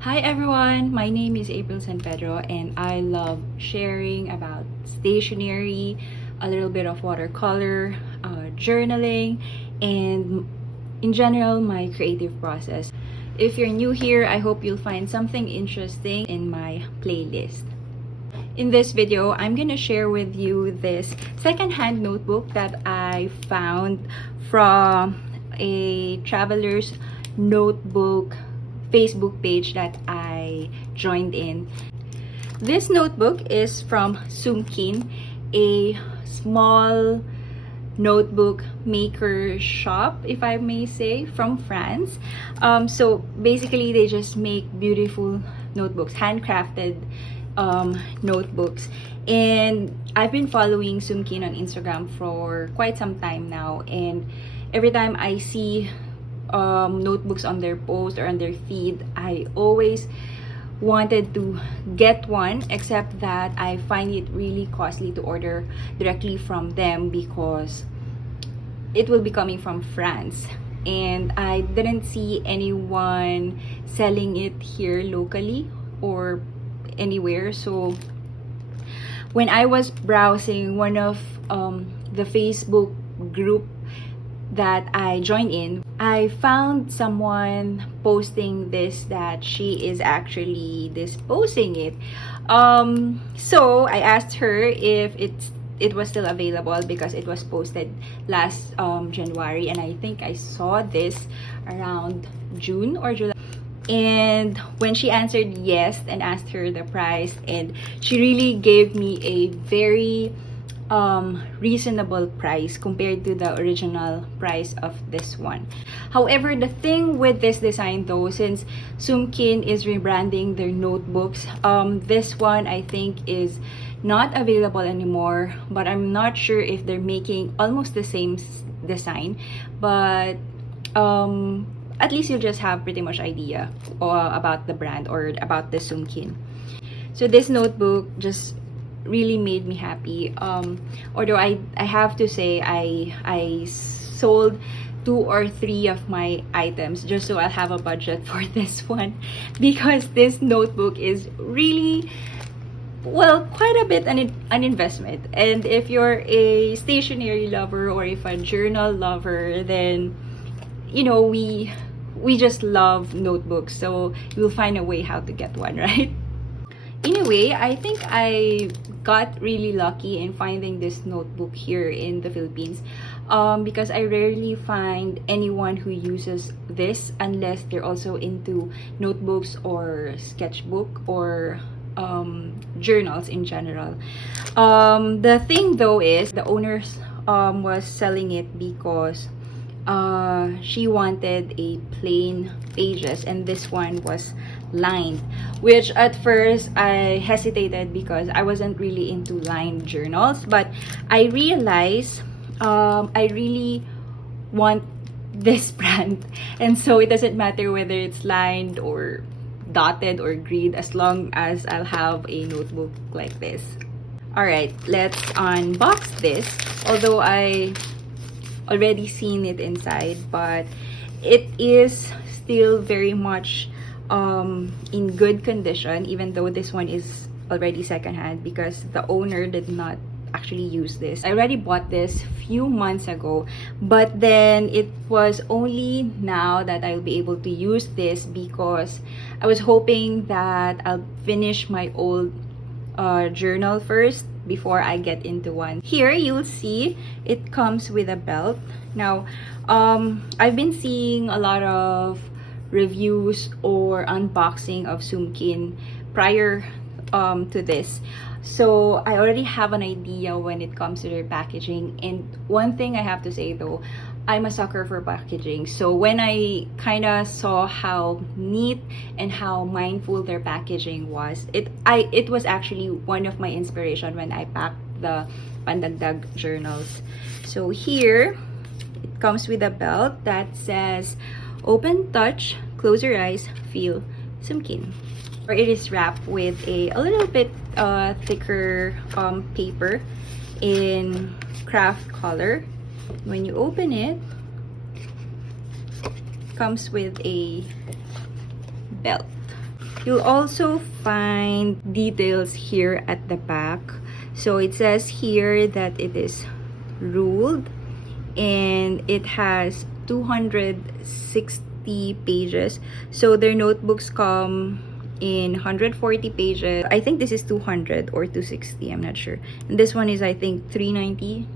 Hi everyone, my name is April San Pedro and I love sharing about stationery, a little bit of watercolor, journaling, and in general my creative process. If you're new here, I hope you'll find something interesting in my playlist. In this video, I'm gonna share with you this secondhand notebook that I found from a traveler's notebook Facebook page that I joined in. This notebook is from Soumkine, a small notebook maker shop, if I may say, from France. So basically, they just make beautiful notebooks, handcrafted notebooks. And I've been following Soumkine on Instagram for quite some time now, and every time I see notebooks on their post or on their feed, I always wanted to get one, except that I find it really costly to order directly from them because it will be coming from France, and I didn't see anyone selling it here locally or anywhere. So when I was browsing one of the Facebook group that I joined in, I found someone posting this, that she is actually disposing it. So I asked her if it was still available because it was posted last January, and I think I saw this around June or July. And when she answered yes and asked her the price, and she really gave me a very reasonable price compared to the original price of this one. However, the thing with this design though, since Soumkine is rebranding their notebooks, this one I think is not available anymore, but I'm not sure if they're making almost the same design. But at least you'll just have pretty much idea about the brand or about the Soumkine. So this notebook just really made me happy. Although I have to say I sold 2 or 3 of my items just so I'll have a budget for this one, because this notebook is really, well, quite a bit an investment. And if you're a stationery lover or if a journal lover, then you know we just love notebooks, so you'll find a way how to get one, right? Anyway, I think I got really lucky in finding this notebook here in the Philippines, because I rarely find anyone who uses this unless they're also into notebooks or sketchbook or journals in general. The thing though is the owners was selling it because she wanted a plain pages, and this one was lined, which at first I hesitated because I wasn't really into lined journals, but I realized I really want this brand, and so it doesn't matter whether it's lined or dotted or grid, as long as I'll have a notebook like this. Alright, let's unbox this. Although I already seen it inside, but it is still very much in good condition, even though this one is already secondhand because the owner did not actually use this. I already bought this few months ago, but then it was only now that I'll be able to use this because I was hoping that I'll finish my old journal first before I get into one. Here you'll see it comes with a belt. Now I've been seeing a lot of reviews or unboxing of Soumkine prior to this, so I already have an idea when it comes to their packaging. And one thing I have to say though, I'm a sucker for packaging. So when I kind of saw how neat and how mindful their packaging was, it was actually one of my inspiration when I packed the Pandagdag journals. So here it comes with a belt that says open, touch, close your eyes, feel Soumkine. Or it is wrapped with a little bit thicker paper in craft color. When you open it, comes with a belt. You'll also find details here at the back. So it says here that it is ruled and it has 260 pages. So their notebooks come in 140 pages. I think this is 200 or 260, I'm not sure. And this one is, I think, 390.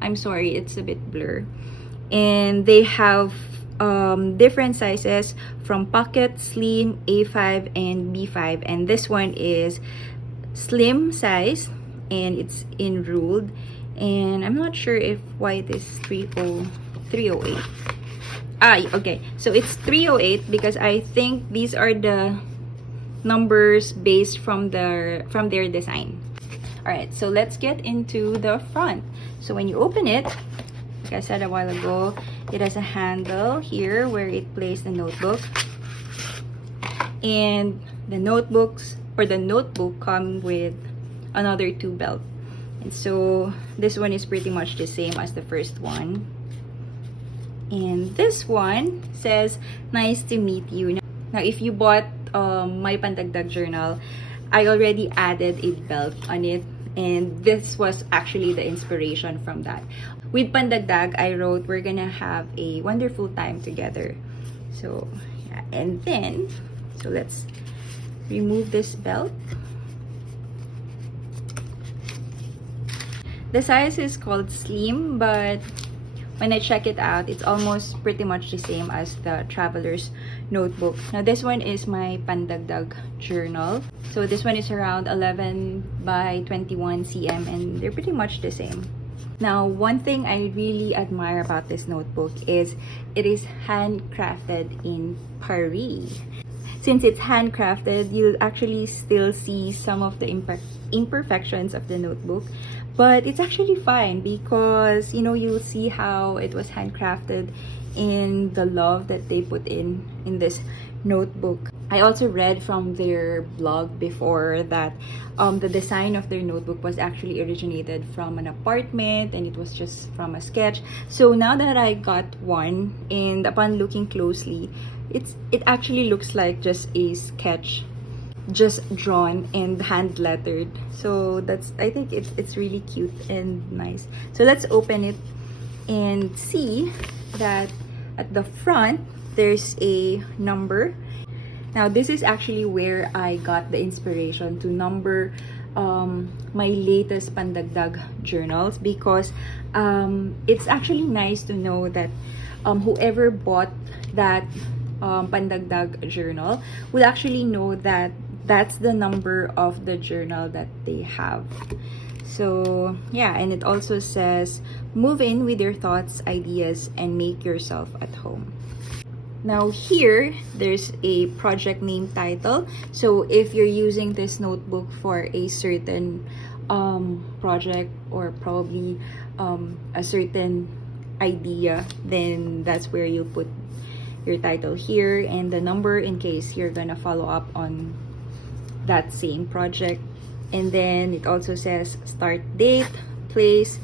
I'm sorry, it's a bit blur. And they have different sizes from pocket, slim, A5, and B5. And this one is slim size and it's in ruled. And I'm not sure if why it is 308. Okay, so it's 308 because I think these are the numbers based from their design. All right, so let's get into the front. So when you open it, like I said a while ago, it has a handle here where it places the notebook, and the notebooks or the notebook come with another 2 belt. And so this one is pretty much the same as the first one. And this one says, "Nice to meet you." Now, if you bought my Pandagdag journal, I already added a belt on it. And this was actually the inspiration from that. With Pandagdag, I wrote, "We're gonna have a wonderful time together." So, yeah. And then, so let's remove this belt. The size is called slim, but when I check it out, it's almost pretty much the same as the Traveler's Notebook. Now, this one is my Pandagdag journal. So this one is around 11 by 21 cm, and they're pretty much the same. Now, one thing I really admire about this notebook is it is handcrafted in Paris. Since it's handcrafted, you'll actually still see some of the imperfections of the notebook, but it's actually fine because, you know, you'll see how it was handcrafted in the love that they put in this notebook. I also read from their blog before that the design of their notebook was actually originated from an apartment, and it was just from a sketch. So now that I got one, and upon looking closely, it actually looks like just a sketch, just drawn and hand lettered. So I think it's really cute and nice. So let's open it and see that at the front there's a number. Now, this is actually where I got the inspiration to number my latest Pandagdag journals, because it's actually nice to know that whoever bought that Pandagdag journal will actually know that that's the number of the journal that they have. So yeah, and it also says, "Move in with your thoughts, ideas, and make yourself at home." Now here, there's a project name title. So if you're using this notebook for a certain project, or probably a certain idea, then that's where you put your title here, and the number in case you're gonna follow up on that same project. And then it also says start date, place,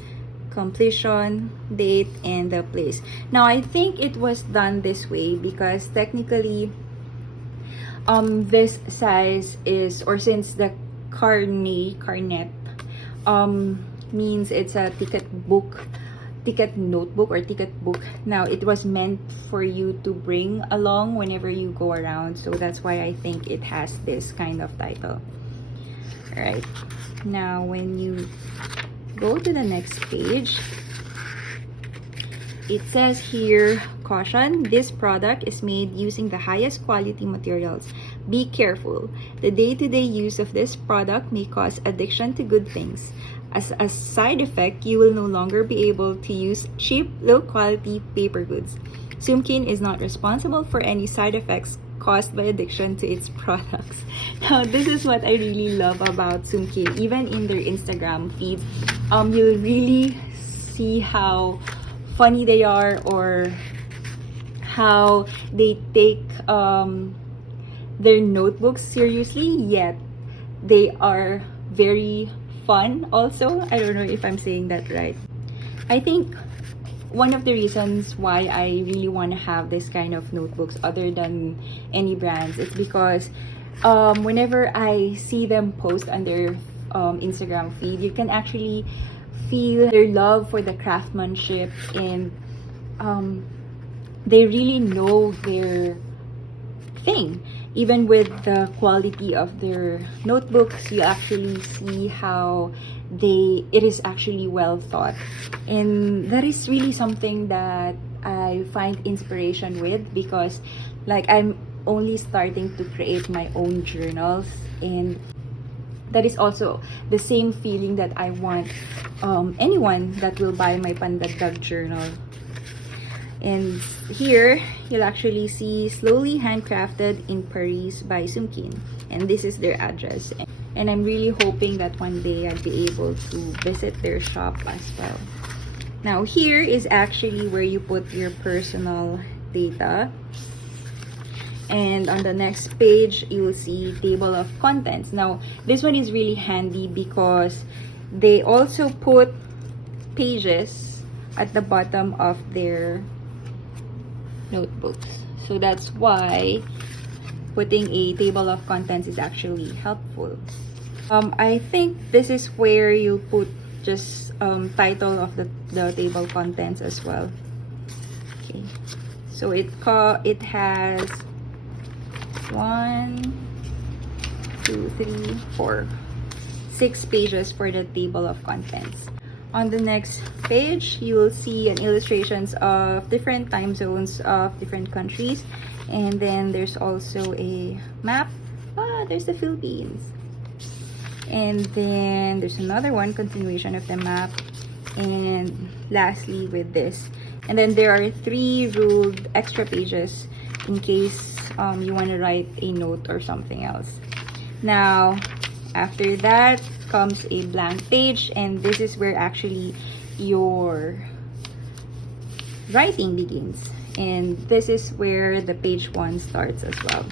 completion date, and the place. Now, I think it was done this way because technically this size is, or since the Carnet means it's a ticket notebook or ticket book. Now, it was meant for you to bring along whenever you go around, so that's why I think it has this kind of title. All right, now when you go to the next page, it says here, "Caution, this product is made using the highest quality materials. Be careful. The day-to-day use of this product may cause addiction to good things. As a side effect, you will no longer be able to use cheap, low-quality paper goods. Soumkine is not responsible for any side effects caused by addiction to its products." Now, this is what I really love about Soumkine. Even in their Instagram feed, you'll really see how funny they are, or how they take their notebooks seriously, yet they are very fun also. I don't know if I'm saying that right. I think one of the reasons why I really want to have this kind of notebooks other than any brands is because whenever I see them post on their Instagram feed, you can actually feel their love for the craftsmanship, and they really know their thing. Even with the quality of their notebooks, you actually see how it is actually well thought, and that is really something that I find inspiration with, because like I'm only starting to create my own journals, and that is also the same feeling that I want anyone that will buy my Pandagdag journal. And here, you'll actually see Slowly Handcrafted in Paris by Soumkine. And this is their address. And I'm really hoping that one day I'll be able to visit their shop as well. Now, here is actually where you put your personal data. And on the next page, you will see Table of Contents. Now, this one is really handy because they also put pages at the bottom of their notebooks. So that's why putting a table of contents is actually helpful. I think this is where you put just title of the table contents as well. Okay, so it has 1, 2, 3, 4, 6 pages for the table of contents. On the next page, you will see an illustrations of different time zones of different countries. And then there's also a map. There's the Philippines. And then there's another one, continuation of the map. And lastly with this. And then there are 3 ruled extra pages in case you want to write a note or something else. Now, after that comes a blank page, and this is where actually your writing begins, and this is where the page 1 starts as well.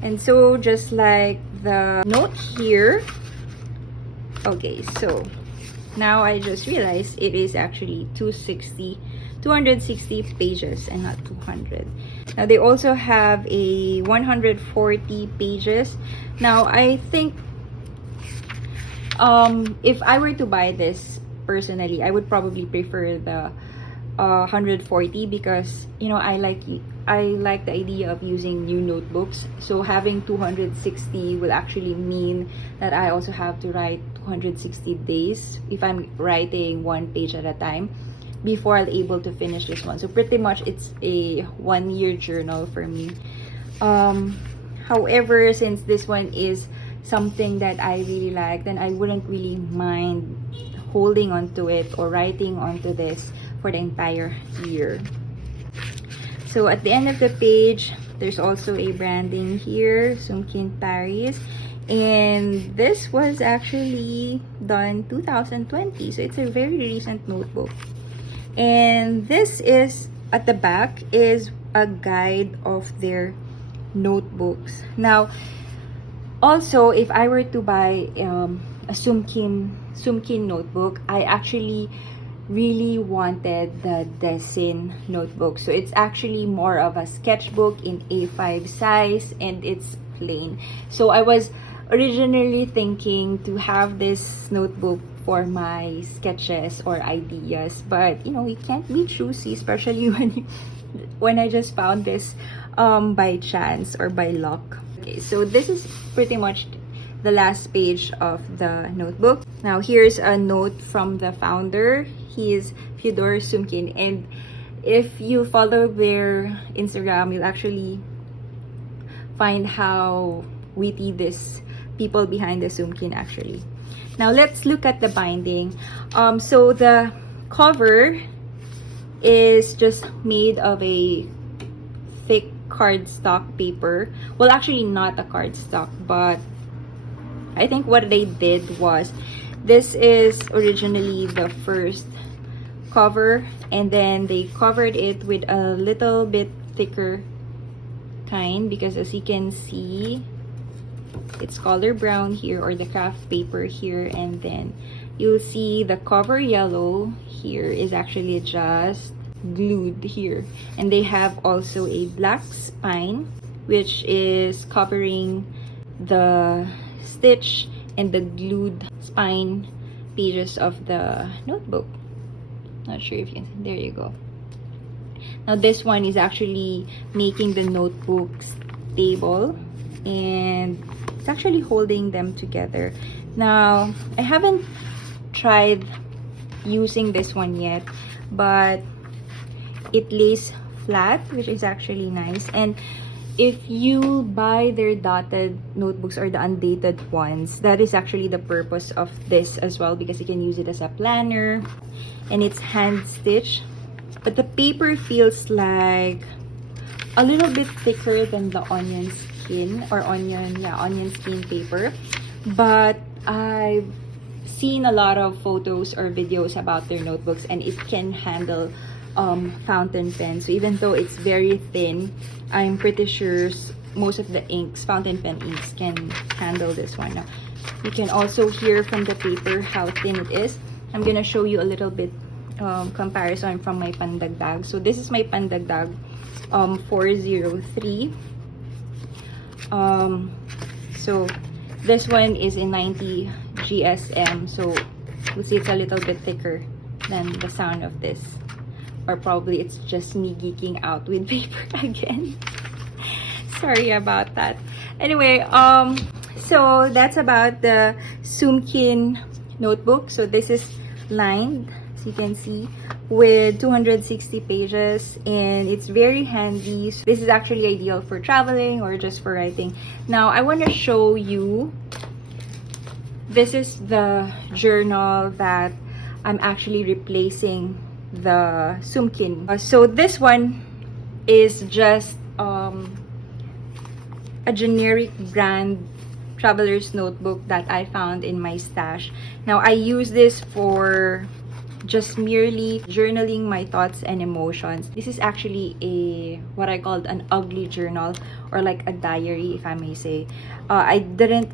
And so just like the note here, okay, so now I just realized it is actually 260 pages and not 200. Now they also have a 140 pages. Now I think if I were to buy this personally, I would probably prefer the 140 because I like the idea of using new notebooks. So having 260 will actually mean that I also have to write 260 days if I'm writing 1 page at a time before I'll able to finish this one. So pretty much it's a 1-year journal for me. However, since this one is something that I really like, then I wouldn't really mind holding onto it or writing onto this for the entire year. So at the end of the page, there's also a branding here, Soumkine Paris, and this was actually done 2020, so it's a very recent notebook. And this is at the back is a guide of their notebooks. Now also, if I were to buy a Soumkine notebook, I actually really wanted the Design notebook. So it's actually more of a sketchbook in A5 size, and it's plain. So I was originally thinking to have this notebook for my sketches or ideas, but you can't be choosy, especially when I just found this by chance or by luck. Okay, so this is pretty much the last page of the notebook. Now here's a note from the founder. He is Fyodor Soumkine, and if you follow their Instagram, you'll actually find how witty this people behind the Soumkine actually. Now let's look at the binding. So the cover is just made of a thick cardstock paper. Well, actually not a cardstock, but I think what they did was, this is originally the first cover, and then they covered it with a little bit thicker kind, because as you can see, it's color brown here, or the craft paper here, and then you'll see the cover yellow here is actually just glued here. And they have also a black spine which is covering the stitch and the glued spine pages of the notebook. Not sure if you can, there you go. Now this one is actually making the notebook stable, and it's actually holding them together. Now I haven't tried using this one yet, but it lays flat, which is actually nice. And if you buy their dotted notebooks or the undated ones, that is actually the purpose of this as well, because you can use it as a planner, and it's hand stitched. But the paper feels like a little bit thicker than the onion skin or onion skin paper. But I've seen a lot of photos or videos about their notebooks, and it can handle fountain pen. So even though it's very thin, I'm pretty sure most of the inks, fountain pen inks, can handle this one. Now, you can also hear from the paper how thin it is. I'm gonna show you a little bit comparison from my pandagdag. So this is my pandagdag 403. So this one is in 90 GSM, so you'll see it's a little bit thicker than the sound of this, or probably it's just me geeking out with paper again. Sorry about that. Anyway, so that's about the Soumkine notebook. So this is lined, as you can see, with 260 pages, and it's very handy. So this is actually ideal for traveling or just for writing. Now I want to show you, this is the journal that I'm actually replacing the Soumkine. So this one is just a generic brand traveler's notebook that I found in my stash. Now I use this for just merely journaling my thoughts and emotions. This is actually a what I called an ugly journal, or like a diary, if I may say. I didn't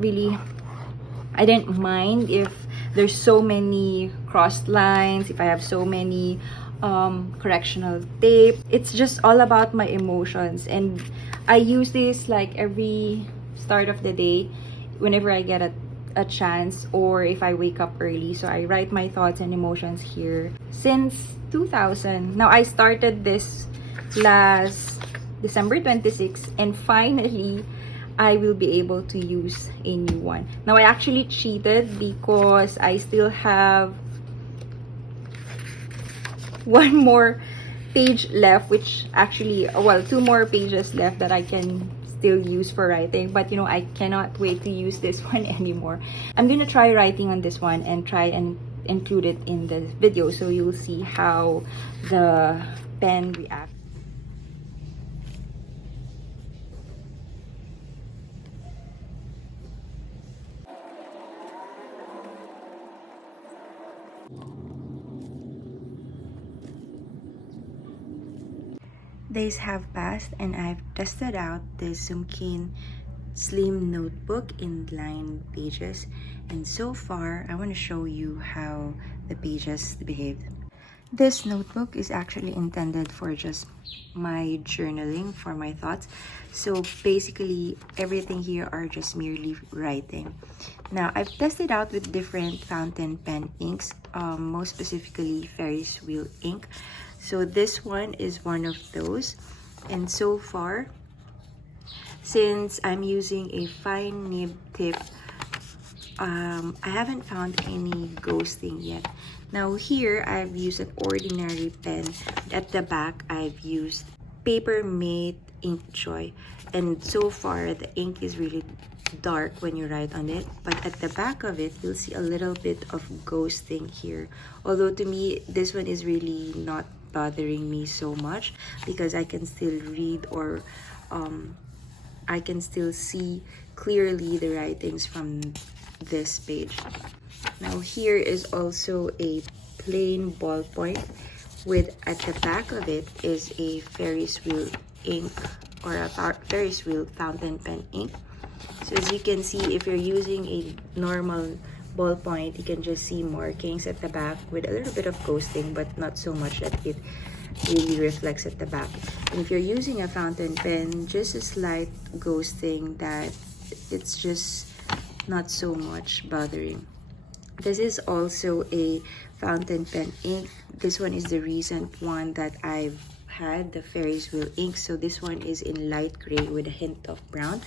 mind if there's so many crossed lines, if I have so many correctional tape. It's just all about my emotions, and I use this like every start of the day whenever I get a chance, or if I wake up early. So I write my thoughts and emotions here since 2000. Now I started this last December 26, and finally I will be able to use a new one. Now I actually cheated because I still have one more page left, which actually, well, 2 more pages left that I can still use for writing. But you know, I cannot wait to use this one anymore. I'm gonna try writing on this one and try and include it in the video, so you'll see how the pen reacts. Days have passed, and I've tested out this Soumkine slim notebook in lined pages, and so far I want to show you how the pages behaved. This notebook is actually intended for just my journaling, for my thoughts. So basically everything here are just merely writing. Now I've tested out with different fountain pen inks, most specifically Ferris wheel ink. So this one is one of those, and so far, since I'm using a fine nib tip, I haven't found any ghosting yet. Now here I've used an ordinary pen. At the back I've used Paper Mate Ink Joy, and so far the ink is really dark when you write on it, but at the back of it you'll see a little bit of ghosting here. Although to me this one is really not bothering me so much, because I can still read, or I can still see clearly the writings from this page. Now here is also a plain ballpoint with, at the back of it is a Ferris wheel ink, or a Ferris wheel fountain pen ink. So as you can see, if you're using a normal ballpoint, you can just see markings at the back with a little bit of ghosting, but not so much that it really reflects at the back. And if you're using a fountain pen, just a slight ghosting that it's just not so much bothering. This is also a fountain pen ink. This one is the recent one that I've had, the Ferris wheel ink. So this one is in light gray with a hint of brown.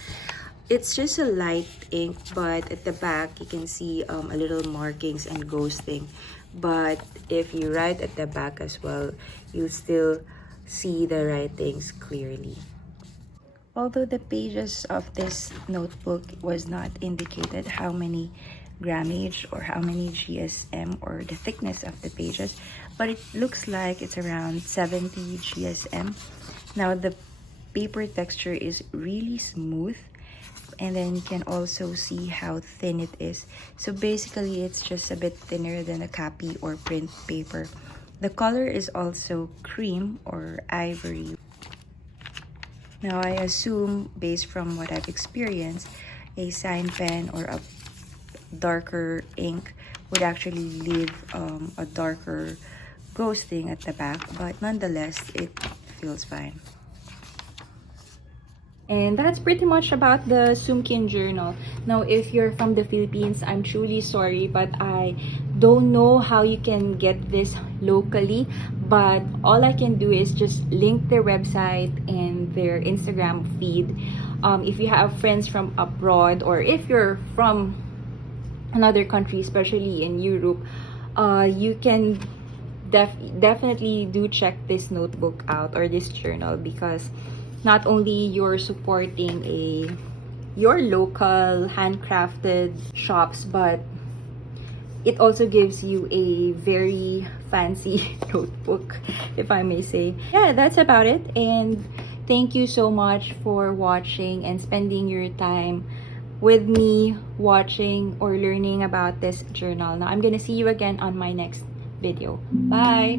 It's just a light ink, but at the back you can see a little markings and ghosting. But if you write at the back as well, you'll still see the writings clearly. Although the pages of this notebook was not indicated how many grammage or how many GSM or the thickness of the pages, but it looks like it's around 70 GSM. Now the paper texture is really smooth, and then you can also see how thin it is. So basically it's just a bit thinner than a copy or print paper. The color is also cream or ivory. Now I assume, based from what I've experienced, a sign pen or a darker ink would actually leave a darker ghosting at the back, but nonetheless it feels fine. And that's pretty much about the Soumkine journal. Now, if you're from the Philippines, I'm truly sorry, but I don't know how you can get this locally. But all I can do is just link their website and their Instagram feed. If you have friends from abroad, or if you're from another country, especially in Europe, you can definitely do check this notebook out or this journal, because not only you're supporting your local handcrafted shops, but it also gives you a very fancy notebook, if I may say. Yeah, that's about it, and thank you so much for watching and spending your time with me watching or learning about this journal. Now I'm gonna see you again on my next video. Bye.